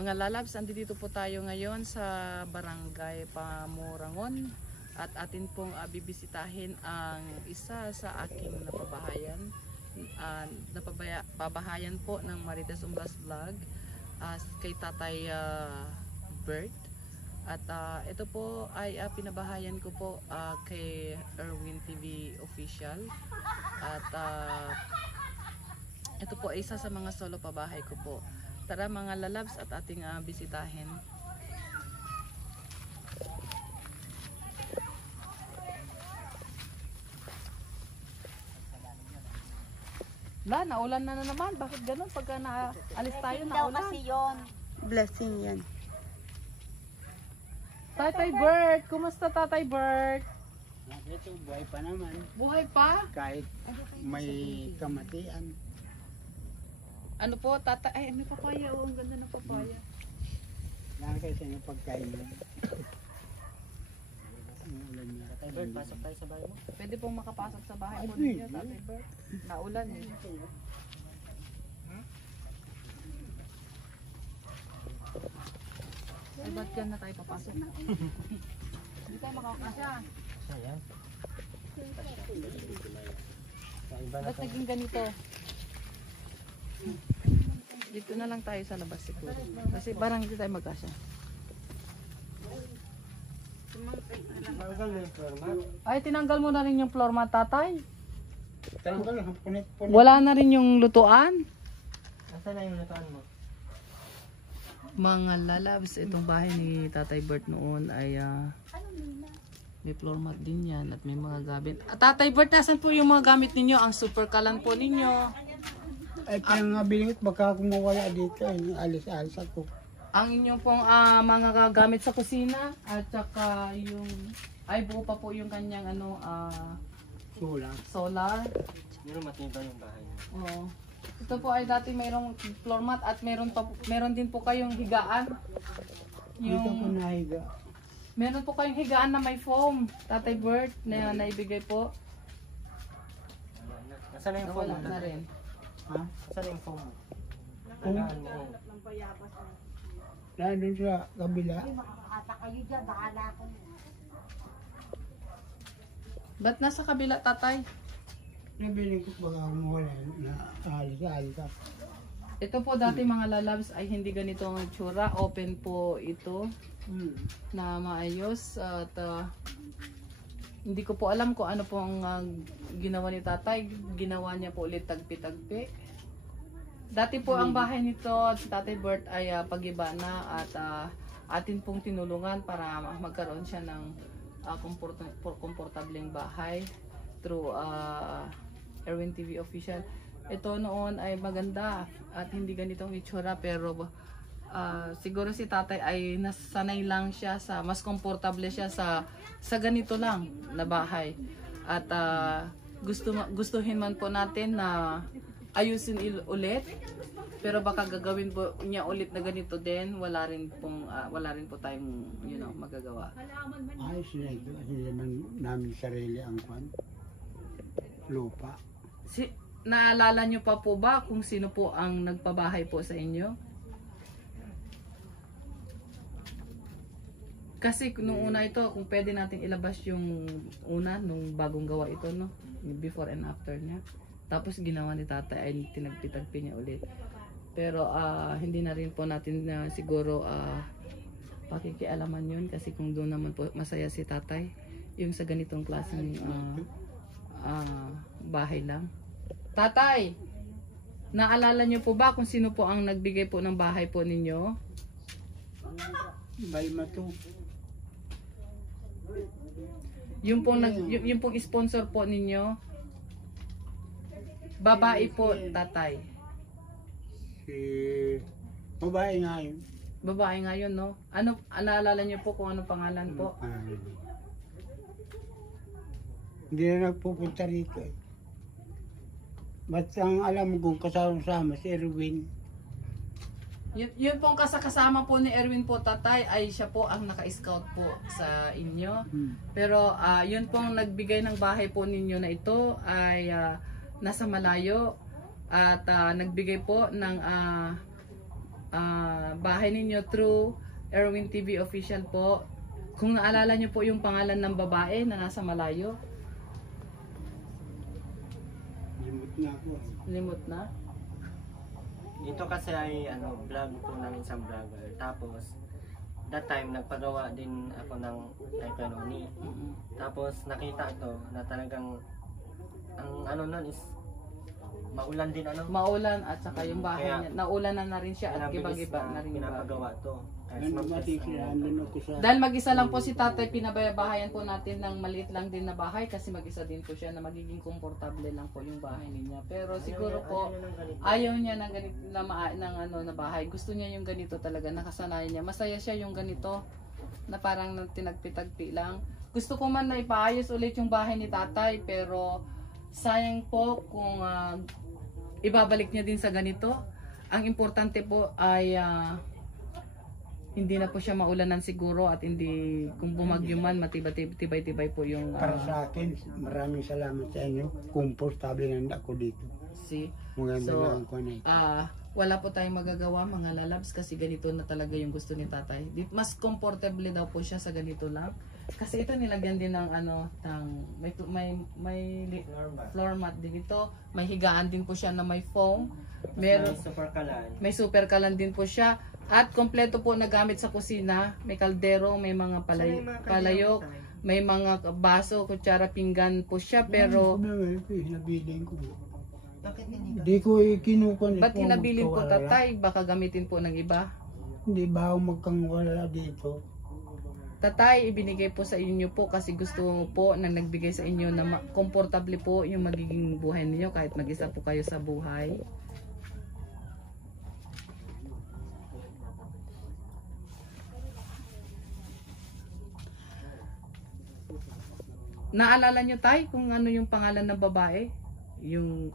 Mga lalabs, andito po tayo ngayon sa Barangay Pamurangon at atin pong bibisitahin ang isa sa aking napabahayan. Pabahayan po ng Marites Umbas Vlog kay Tatay Bert. At ito po ay pinabahayan ko po kay Erwin TV Official. At ito po ay isa sa mga solo pabahay ko po. Tara mga lalabs at ating bisitahin. Naulan na naman. Bakit ganun? Pagka naalis tayo, naulan. Kasi yon. Blessing yan. Tatay Bert! Kumusta Tatay Bert? Ito, buhay pa naman. Buhay pa? Kahit may kamatian. Ano po, tatay? Ay, may papaya. Oh, ang ganda ng papaya. Lang kayo sa inyo pagkain mo. Tatay Bert, pasok tayo sa bahay mo. Pwede pong makapasok sa bahay po ninyo, Tatay Bert. Naulan eh. Ay, ba't dyan na tayo papasok? Hindi tayo makakasya. Ayan. Ba't naging ganito? Dito na lang tayo sa labas siguro. Kasi parang hindi tayo magkasya. Ay, tinanggal mo na rin yung floor mat, Tatay? Tanggal lang, punit-punit. Wala na rin yung lutuan? Nasaan na yung lutuan mo? Mga lalabs, itong bahay ni Tatay Bert noon ay may floor mat din yan at may mga gamit. Tatay Bert, nasan po yung mga gamit ninyo? Ang super kalan po ninyo. Ay, pinangabiling baka kung mawala dito, alis-alis ako. Ang inyong pong mga gamit sa kusina at saka yung ay buo pa po yung kanyang Sula. solar. Siguro matibay yung bahay mo. Oo. Ito po ay dati mayroong floor mat at meron din po kayong higaan. Dito ko nahiga. Meron po kayong higaan na may foam, Tatay Bert, na naibigay po. Nasaan na yung phone Nawala mo? na rin. Ha? Nasaan na yung phone mo? Kung nandun sa kabila. Makakata kayo dyan, bahala ko. Ba't nasa kabila, Tatay? Nabiling ko baka kung mawala na alis-alis ako. Ito po dati mga lalabs ay hindi ganito ang itsura. Open po ito na maayos. At hindi ko po alam kung ano po ang ginawa ni Tatay. Ginawa niya po ulit tagpi-tagpi. Dati po ang bahay nito si Tatay Bert ay pag-iba na at atin pong tinulungan para magkaroon siya ng komportableng bahay through Erwin TV Official. Ito noon ay maganda at hindi ganitong itsura pero siguro si Tatay ay nasanay lang siya sa mas komportable siya sa ganito lang na bahay. At gustuhin man po natin na ayusin ulit pero baka gagawin po niya ulit na ganito din, wala rin po tayong magagawa. Ayos na ito kasi naman namin sarili ang lupa. Naalala nyo pa po ba kung sino po ang nagpabahay po sa inyo? Kasi nung una ito, kung pwede natin ilabas yung una, nung bagong gawa ito, no? Before and after niya. Tapos ginawa ni Tatay ay tinagpi-tagpi niya ulit. Pero hindi na rin po natin siguro pakikialaman yun kasi kung doon naman po masaya si Tatay, yung sa ganitong klaseng bahay lang. Tatay, naalala niyo po ba kung sino po ang nagbigay po ng bahay po ninyo? Balmato. Yung pong sponsor po ninyo, babae po, Tatay. Si babae nga yun. Babae ngayon, no? Ano, naalala niyo po kung ano pangalan po? Hindi na nagpupunta rito eh. Ba't ang alam kong kasama si Erwin? Yun pong kasama po ni Erwin po, Tatay, ay siya po ang naka-scout po sa inyo. Pero yun pong nagbigay ng bahay po ninyo na ito ay nasa malayo at nagbigay po ng bahay ninyo through Erwin TV official po. Kung naalala nyo po yung pangalan ng babae na nasa malayo, Limot na ako. limot na. Dito kasi ay vlog po ng isang vlogger. Tapos, that time nagpagawa din ako ng Taekwondo. Tapos nakita ko na talagang ang nun is maulan din Maulan at saka yung bahay Kaya- niya. Naulanan na rin siya at ibang-iba na rin yung bahay. pinapagawa to. Kaya Ano sumagpas matikiraan din ako sa... Dahil mag-isa lang po si tatay, pinababahayan po natin ng maliit lang din na bahay kasi mag-isa din po siya na magiging komportable lang po yung bahay niya. Pero siguro po, ayaw niya ng ganito na, na bahay. Gusto niya yung ganito talaga, nakasanayan niya. Masaya siya yung ganito na parang tinagpi-tagpi lang. Gusto ko man na ipaayos ulit yung bahay ni tatay pero sayang po kung ibabalik niya din sa ganito. Ang importante po ay hindi na po siya maulanan siguro at hindi kung bumagyo man matibay-tibay po yung Para sa akin, maraming salamat sa inyo. Komportable na ako dito. Maganda So, na ang kuwanay. wala po tayong magagawa mga lalabs kasi ganito na talaga yung gusto ni tatay. Mas comfortable daw po siya sa ganito lang. Kasi ito nilagyan din ng may floor mat din ito. May higaan din po siya na may foam. Meron super kalan. may super kalan din po siya. At kompleto po na gamit sa kusina. May kaldero, may mga palayok, may mga baso, kutsara, pinggan po siya. Pero hinabilin ko. Bakit hindi Hindi ko kinukuha. ba't hinabilin po tatay? Baka gamitin po ng iba. Hindi ba ako magkangwala dito? Tatay, ibinigay po sa inyo po kasi gusto po na nagbigay sa inyo na komportable po yung magiging buhay niyo kahit mag-isa po kayo sa buhay. Naalala nyo tay kung ano yung pangalan ng babae?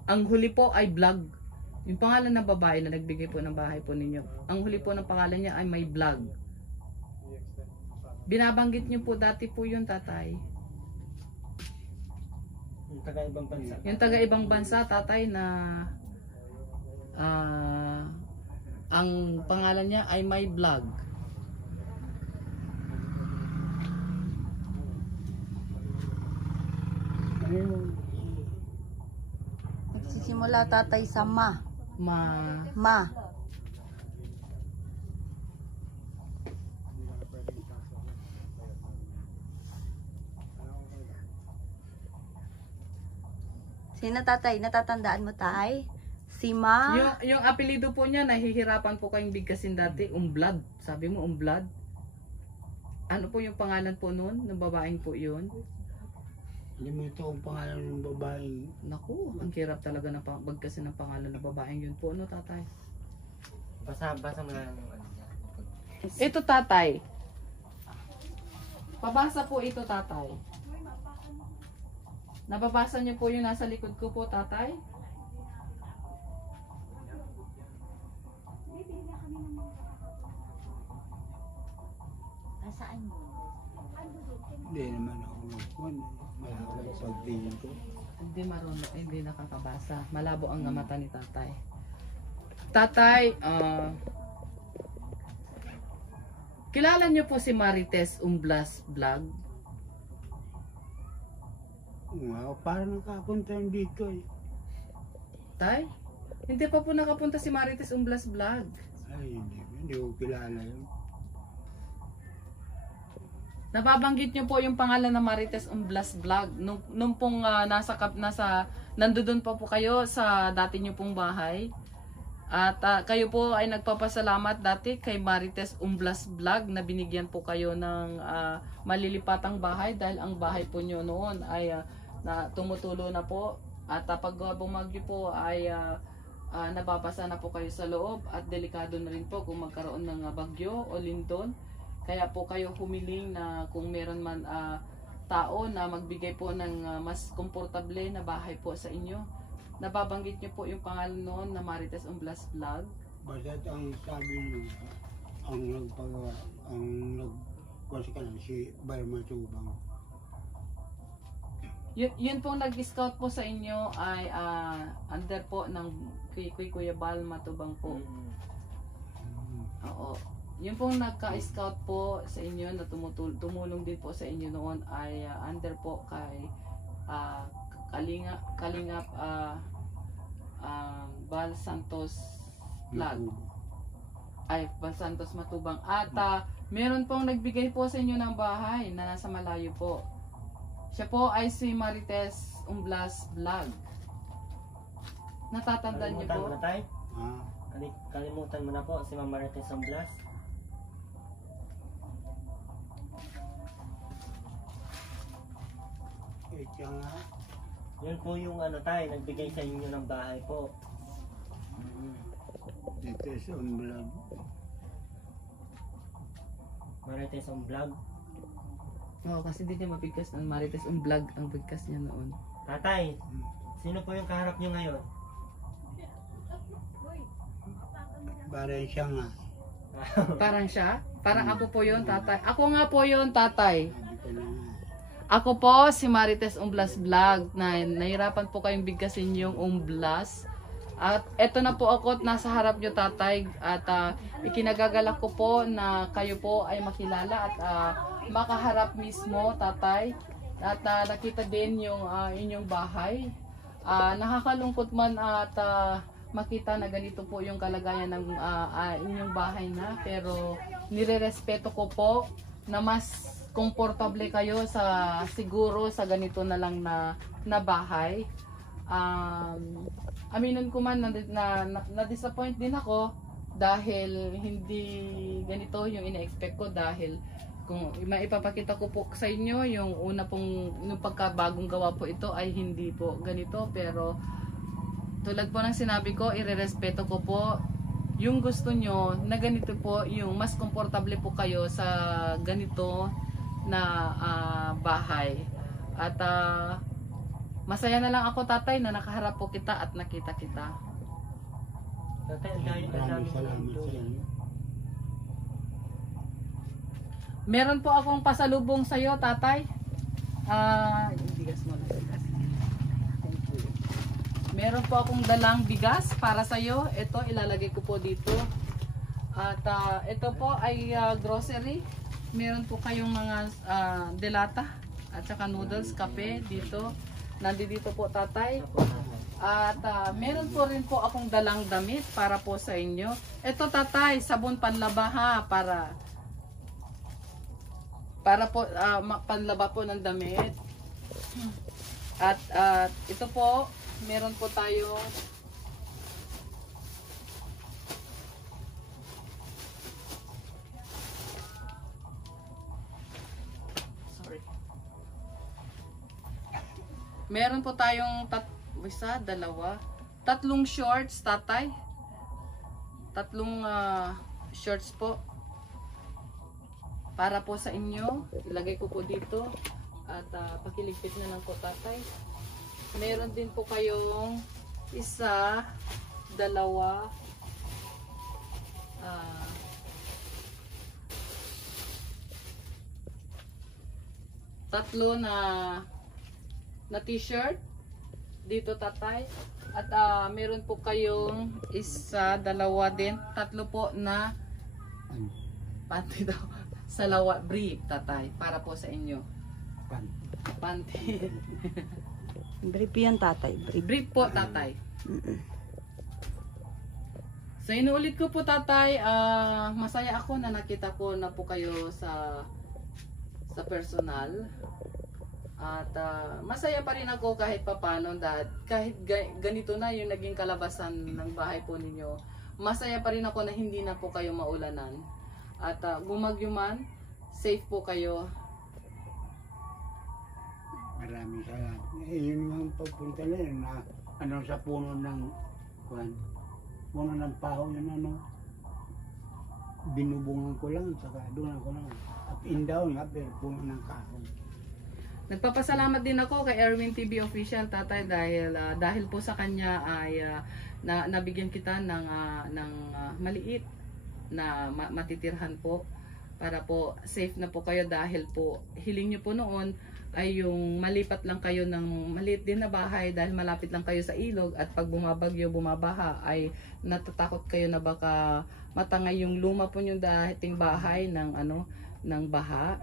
Ang huli po ay vlog. Yung pangalan ng babae na nagbigay po ng bahay po ninyo. Ang huli po ng pangalan niya ay may vlog. Binabanggit niyo po dati po yun tatay. Yung taga-ibang bansa. Yung taga-ibang bansa tatay na ang pangalan niya ay may vlog. Nagsisimula tatay sa ma. Ma Ma. Sino tatay? Natatandaan mo tay? Si Ma? yung apelyido po niya, nahihirapan po kayong bigkasin dati, Umblad. Sabi mo, Umblad. Ano po yung pangalan po noon, ng babaeng po yun? Limito ang pangalan ng babaeng. Naku, ang hirap talaga ng bigkasin ng pangalan ng babaeng yun po, no tatay? Basa mo na lang yung niya. Ito tatay. Pabasa po ito tatay. Nababasa niyo po yung nasa likod ko po tatay? Saan mo? Hindi naman ako magkuhan. Malawag sa pagtingin ko. Hindi marunong, hindi nakakabasa. Malabo ang mata ni tatay. Tatay, kilala niyo po si Marites Umblas Vlog? Wow, parang nakapunta dito eh. Tay? Hindi pa po nakapunta si Marites Umblas Vlog. Ay, hindi ko kilala yun. Nababanggit niyo po yung pangalan ng Marites Umblas Vlog. Nung pong nandoon pa po kayo sa dati niyo pong bahay. At kayo po ay nagpapasalamat dati kay Marites Umblas Vlog na binigyan po kayo ng malilipatang bahay dahil ang bahay po niyo noon ay na tumutulo na po. At pag bumagyo po ay nababasa na po kayo sa loob at delikado na rin po kung magkaroon ng bagyo o lindol. Kaya po kayo humiling na kung meron man tao na magbigay po ng mas komportable na bahay po sa inyo. Nababanggit niyo po yung pangalan noon na Marites Umblas Vlog. Basta't ang sabi mo, ang nagpagawa, ang nagkwasi ka lang si Balma Tubang. Yun pong nag-scout po sa inyo ay under po ng Kuya Bal Matubang po. Oo. Yung pong nagka-scout po sa inyo na tumulong din po sa inyo noon ay under po kay Kalingap Bal Santos Vlog. Ay, Bal Santos Matubang. At meron pong nagbigay po sa inyo ng bahay na nasa malayo po. Siya po ay si Marites Umblas Vlog. Natatandaan niyo Kalimutan po? mo na tayo? Ah, Kalimutan mo na po si Ma'am Marites Umblas. siya nga. Yun po yung ano tayo, nagbigay sa inyo ng bahay po. Dito sa Unblog. Marites Vlog. Oo, kasi di niya mabigkas ng Marites Vlog ang bigkas niya noon. Tatay, sino po yung kaharap nyo ngayon? Parang siya nga. Parang siya? Parang ako po yun, tatay. Ako nga po yun, tatay. Sabi ko na nga. Ako po si Marites Umblas Vlog na nahirapan po kayong bigkasin yung Umblas. At eto na po ako nasa harap nyo, tatay. At ikinagagalak ko po na kayo po ay makilala at makaharap mismo, tatay. At nakita din yung inyong bahay. Nakakalungkot man at makita na ganito po yung kalagayan ng inyong bahay na. Pero nirerespeto ko po na mas komportable kayo sa siguro sa ganito na lang na bahay. Aminon ko man na disappoint din ako dahil hindi ganito yung ina-expect ko, dahil kung maipapakita ko po sa inyo yung una pong nung pagkabagong gawa po ito ay hindi po ganito, pero tulad po ng sinabi ko, irerespeto ko po yung gusto nyo na ganito po, yung mas komportable po kayo sa ganito na bahay. At masaya na lang ako, tatay, na nakaharap po kita at nakita kita. Tatay, ang dahil ka Maraming salamat sa inyo. Meron po akong pasalubong sa iyo, tatay. Bigas mo na, bigas. Thank you. Meron po akong dalang bigas para sa iyo. Ito ilalagay ko po dito. At ito po ay grocery. Meron po kayong mga delata at saka noodles, kape dito. Nandito po, tatay. At meron po rin po akong dalang damit para po sa inyo. Ito, tatay, sabon panlaba ha, para po panlaba po ng damit. At ito po, meron po tayo meron po tayong isa, dalawa, tatlong shorts, tatay. Tatlong shorts po para po sa inyo. Ilagay ko po dito at pakiligpit na lang po, tatay. Meron din po kayong isa, dalawa, tatlo na t-shirt dito, tatay. At meron po kayong isa, dalawa din, tatlo po na panty daw, salawa, brief, tatay, para po sa inyo. Panty. Brief yan, tatay. Brief. Brief po, tatay. So inuulit ko po, tatay, masaya ako na nakita ko na po kayo sa personal. At masaya pa rin ako kahit papano, kahit ganito na yung naging kalabasan ng bahay po ninyo. Masaya pa rin ako na hindi na po kayo maulanan. At bumagyo man, safe po kayo. Maraming salamat. Yun yung pagpunta na yun na sa puno ng puno ng paho yun, binubungan ko lang, saka doon ako lang. Up and down nga, pero puno ng kahoy. Nagpapasalamat din ako kay Erwin TV Official, tatay, dahil po sa kanya ay nabigyan kita ng maliit na matitirhan po para po safe na po kayo, dahil po hiling nyo po noon ay yung malipat lang kayo ng maliit din na bahay dahil malapit lang kayo sa ilog at pag bumabagyo, bumabaha ay natatakot kayo na baka matangay yung luma po yung dating bahay ng ng baha.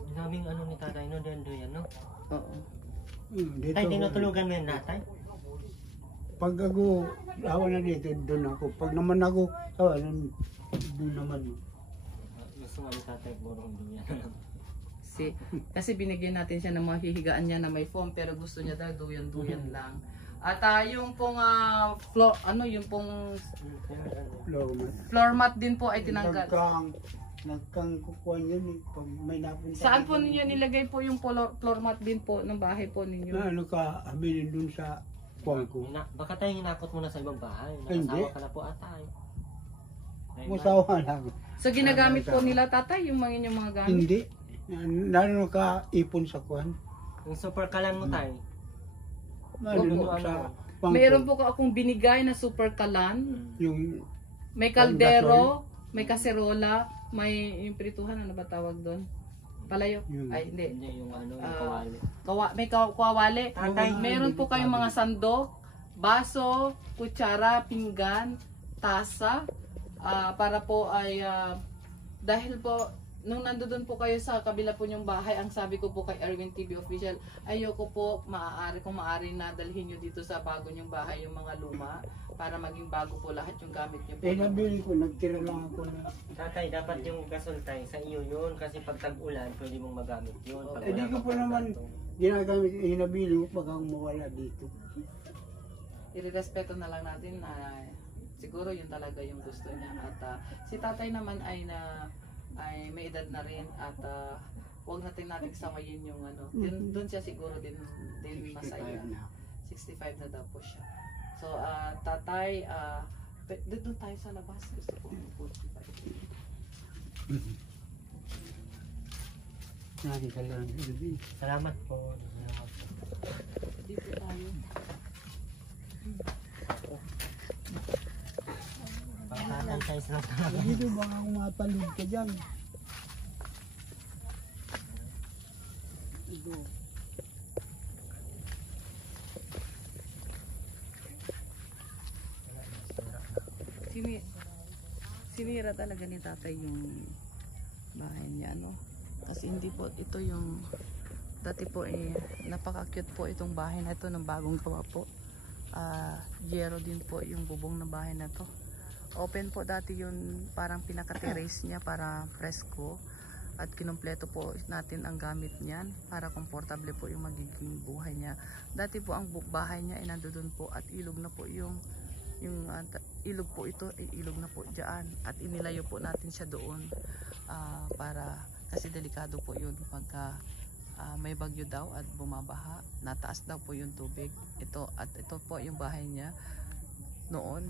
Ang daming ano ni tatay, no? Doon, no? Oo. Dito Ay, ako- tinutulugan mo yun, tatay? Pag ako, awa na dito, doon ako. Pag naman ako, awa, doon naman. Gusto nga ni tatay, puro hindi yan. Kasi binigyan natin siya ng mga hihigaan niya na may foam pero gusto niya daw duyan-duyan lang. At yung pong floor, yung pong floor mat din po ay tinanggal. Nagkang kukuhan yun eh. Pag may napunta. Saan po ninyo nilagay po yung floor mat din po ng bahay po ninyo? Na ano ka, abilin dun sa kuhan ko. Baka tayo hinakot mo na sa ibang bahay. Hindi. Nakasawa ka na po ata eh. Musawa lang. So ginagamit po nila tatay yung mga inyong mga gamit? Hindi. Lalo ka ipon sa kuhan. Yung super kalan mo tayo. Lalo sa pangko. Mayroon po akong binigay na super kalan. Yung May kaldero, may kaserola, may yung prituhan, ano ba tawag doon? Palayok? Yun. Ay, hindi. Hindi yung yung kawali. May kawali. Tatay. Meron po kayong mga sandok, baso, kutsara, pinggan, tasa, para po ay dahil po nung nandoon po kayo sa kabila po yung bahay, ang sabi ko po kay Erwin TV Official, ayoko po kung maaari na dalhin nyo dito sa bago nyong bahay yung mga luma para maging bago po lahat yung gamit nyo po. nabili ko, nagtira lang ako na. Tatay, dapat yung gasol tayo sa iyo yun kasi pag tag-ulan, pwede mong magamit yun. Pag Di wala ko ka pa naman ganito. ginagamit, hinabili ko pag ako mawala dito. Irerespeto na lang natin na siguro yun talaga yung gusto niya. At si tatay naman ay may edad na rin at huwag natin samayin yung doon siya siguro din masaya. 65 na daw po siya. So tatay, doon tayo sa labas. Gusto ko Nakita lang. Salamat po. dito tayo. Pagkakal tayo sa lahat. Dito baka kung mapalid ka dyan. Ito. Sinira talaga ni tatay yung bahay niya, kasi hindi po ito yung dati po napaka-cute po itong bahay na ito ng bagong gawa po. Yero din po yung bubong ng bahay na to. Open po dati yun, parang pinaka-terrace niya para fresco at kinumpleto po natin ang gamit niyan para komportable po yung magiging buhay niya. Dati po ang bahay niya ay nandoon po at ilog na po yung ilog po ito ay ilog na po diyan at inilayo po natin siya doon para kasi delikado po yun pagka may bagyo daw at bumabaha, nataas daw po yung tubig. Ito po yung bahay niya noon.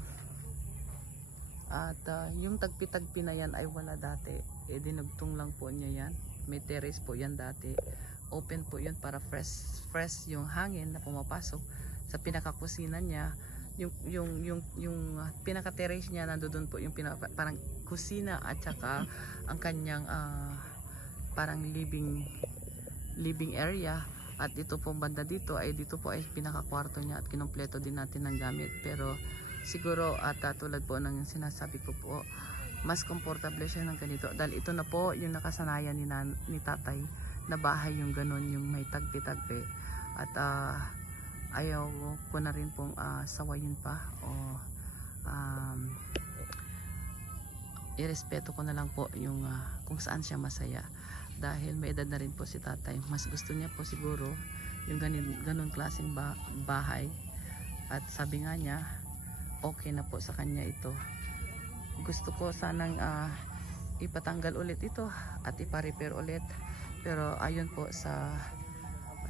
At yung tagpi-tagpi na yan ay wala dati. Dinugtong lang po niya yan. May terrace po yan dati. Open po yun para fresh yung hangin na pumapasok sa pinakakusina niya. Yung pinaka-terrace niya nandoon po yung parang kusina at saka ang kanyang parang living area. At ito po banda dito ay pinaka-kwarto niya at kinumpleto din natin ng gamit. Pero siguro at tulad po ng sinasabi ko po, mas komportable siya ng ganito dahil ito na po yung nakasanayan ni tatay na bahay yung ganun, yung may tagpi-tagpi. At ayaw ko na rin pong sawayin pa o irespeto ko na lang po yung kung saan siya masaya dahil may edad na rin po si tatay. Mas gusto niya po siguro yung ganun klaseng bahay at sabi nga niya okay na po sa kanya ito. Gusto ko sanang ipatanggal ulit ito at ipa-repair ulit, pero ayon po sa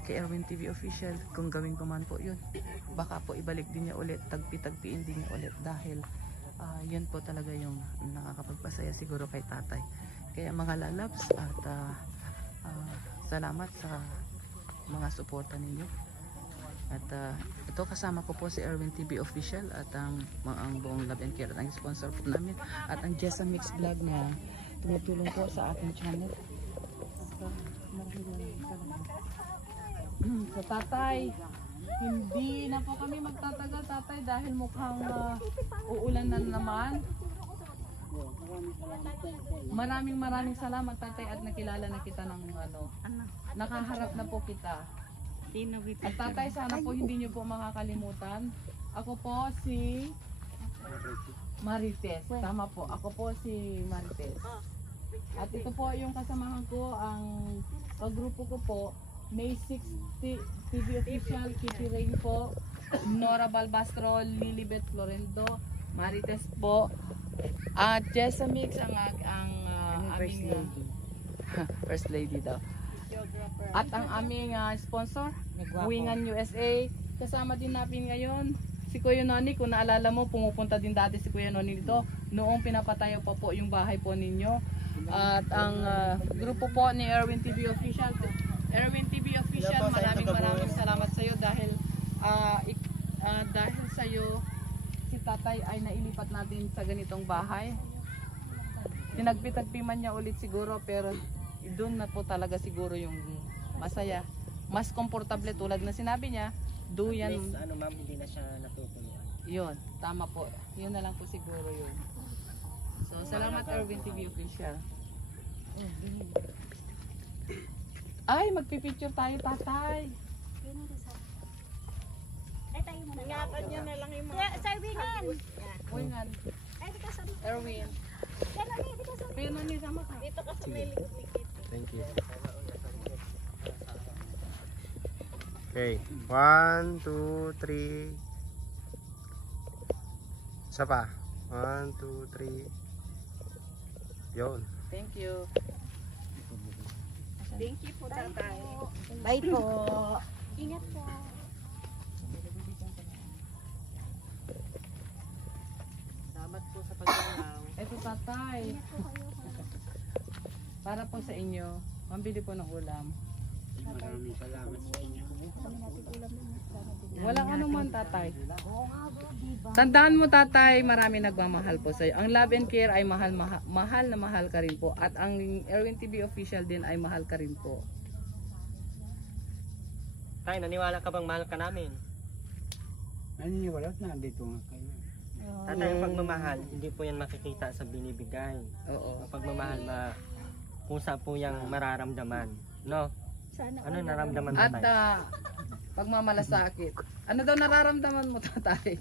kay Erwin TV Official, kung gawin ko man po yun, baka po ibalik din niya ulit, tagpi-tagpiin din niya ulit dahil yun po talaga yung nakakapagpasaya siguro kay tatay. Kaya mga lalabs at salamat sa mga suporta ninyo. At ito kasama ko po si Erwin TV Official at ang buong Love and Care at ang sponsor po namin at ang Jessa Mix Vlog na tumutulong po sa ating channel. So tatay, hindi na po kami magtatagal tatay dahil mukhang uulan na naman. Maraming salamat tatay at nakilala na kita ng nakaharap na po kita. At tatay, sana po hindi niyo po makakalimutan. Ako po si Marites. Tama po, ako po si Marites. At ito po yung kasamahan ko, ang grupo ko po, May 60 TV Official, Kitty Rain po, Nora Balbastro, Lilibet Florendo, Marites po, at Jessa Mix ang aming First Lady daw. At ang aming sponsor, Wingan USA. Kasama din natin ngayon si Kuya Noni. Kung naalala mo, pumupunta din dati si Kuya Noni dito noong pinapatayo pa po yung bahay po ninyo. At ang grupo po ni Erwin TV Official. Erwin TV Official, maraming salamat sa iyo dahil sa iyo si Tatay ay nailipat natin sa ganitong bahay. Tinagpi-tagpi man niya ulit siguro, pero doon na po talaga siguro yung masaya. Mas komportable tulad na sinabi niya, duyan. Ma'am, hindi na siya natutulungan. Yun, tama po. Yun na lang po siguro yun. So, salamat Erwin TV Official. Ay, magpipicture tayo tatay. Ingatan niya na lang yung mga... Sir Wingan! Wingan. Erwin. Kuya Noni, sama ka. Dito ka sa may likod-likod. Thank you. Okay, 1, 2, 3. Isa pa. 1, 2, 3. Yun. Thank you. Thank you po, tatay. Bye po. Ingat po. Salamat po sa pagdalaw. Ito tatay. Para po sa inyo, mambili po ng ulam. Maraming salamat sa inyo. Walang anuman tatay. Tandaan mo tatay, marami nagmamahal po sa iyo. Ang Love and Care ay mahal na mahal ka rin po. At ang Erwin TV Official din ay mahal ka rin po. Tay, naniwala ka bang mahal ka namin? Naniniwala na dito nga kayo. Tatay, ang pagmamahal, hindi po yan makikita sa binibigay. Oo. Ang pagmamahal kung saan po yung mararamdaman. No? Ano nararamdaman mo At tayo? pagmamalasakit. Ano daw nararamdaman mo tatay?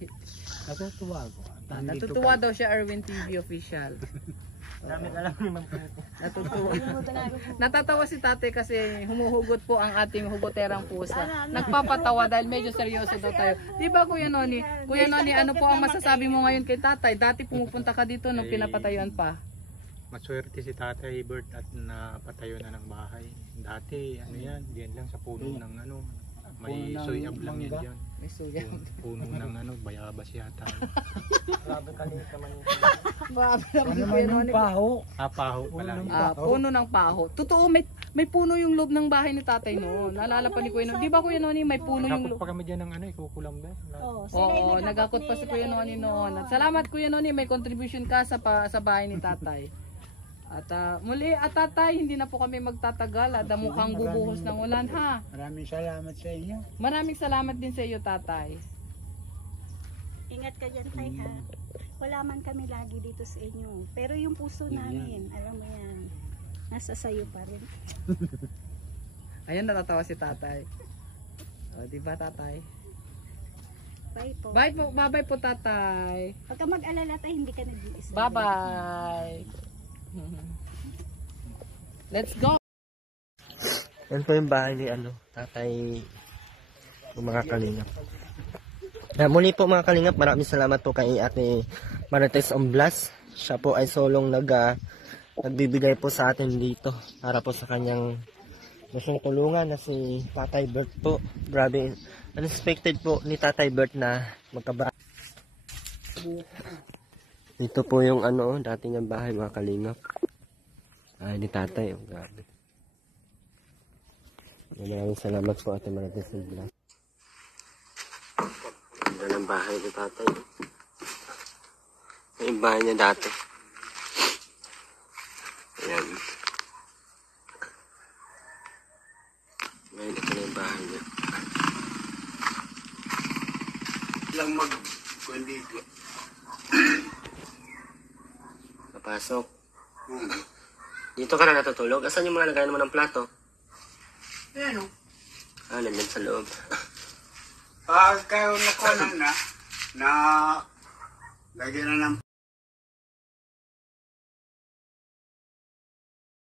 Natutuwa ko. At nandito Natutuwa ka. daw siya Erwin TV Official. Namin alam ni Ma'am. Natutuwa. Natatawa si tatay kasi humuhugot po ang ating hugoterang pusa. Nagpapatawa dahil medyo seryoso daw tayo. Di ba Kuya Noni? Kuya Noni, ano po ang masasabi mo ngayon kay tatay? Dati pumupunta ka dito nung pinapatayuan pa. Maswerte si Tatay Bert at napatayo na ng bahay. Dati, ano yan, diyan lang sa puno ng ano, may Puno ng soy ablang yan mangga. dyan. May suya. Puno ng ano, bayabas yata. Grabe ka rin naman. Grabe Ano naman yung paho? Paho pala. Puno ng paho. Totoo, may puno yung loob ng bahay ni tatay noon. Naalala pa ni Kuya Noni. Di ba Kuya Noni, may puno yung Nakot loob? pa kami dyan ng ano, ikukulam ba? Oo, nagakot pa si Kuya Noni noon. At salamat Kuya Noni, may contribution ka sa bahay ni tatay. At muli at tatay, hindi na po kami magtatagal at mukhang bubuhos ng ulan ha. Maraming salamat sa inyo. Maraming salamat din sa iyo tatay. Ingat ka dyan, tay, ha? Wala man kami lagi dito sa inyo. Pero yung puso namin, alam mo yan, nasa sayo pa rin. Ayan, natatawa si tatay. O, di ba tatay? Bye po. Bye po tatay. Pagka mag-alala tayo, hindi ka nag-iisa. Bye-bye. Let's go. Yan po yung bahay ni tatay mga kalingap. Muli po mga kalingap, maraming salamat po kay Ate Marites Omblas. Siya po ay solong nagbibigay po sa atin dito para po sa kanyang gustong tulungan na si Tatay Bert po. Grabe, unexpected po ni Tatay Bert na magkaba. Dito po yung dati niyang bahay mga kalingap. Ay, ni tatay. Oh, grabe. Maraming salamat po Ate Marites Omblas. Ganda ng bahay ni tatay. Ito yung bahay niya dati. Ayan. Ngayon, ito na yung bahay niya. Lang mag-kuhan dito. Napasok. Hmm. Dito ka na natutulog? Asan yung mga lagayan mo ng plato? Ayan o. Ah, nandyan sa loob. Pag kayo nakuha na, lagyan na ng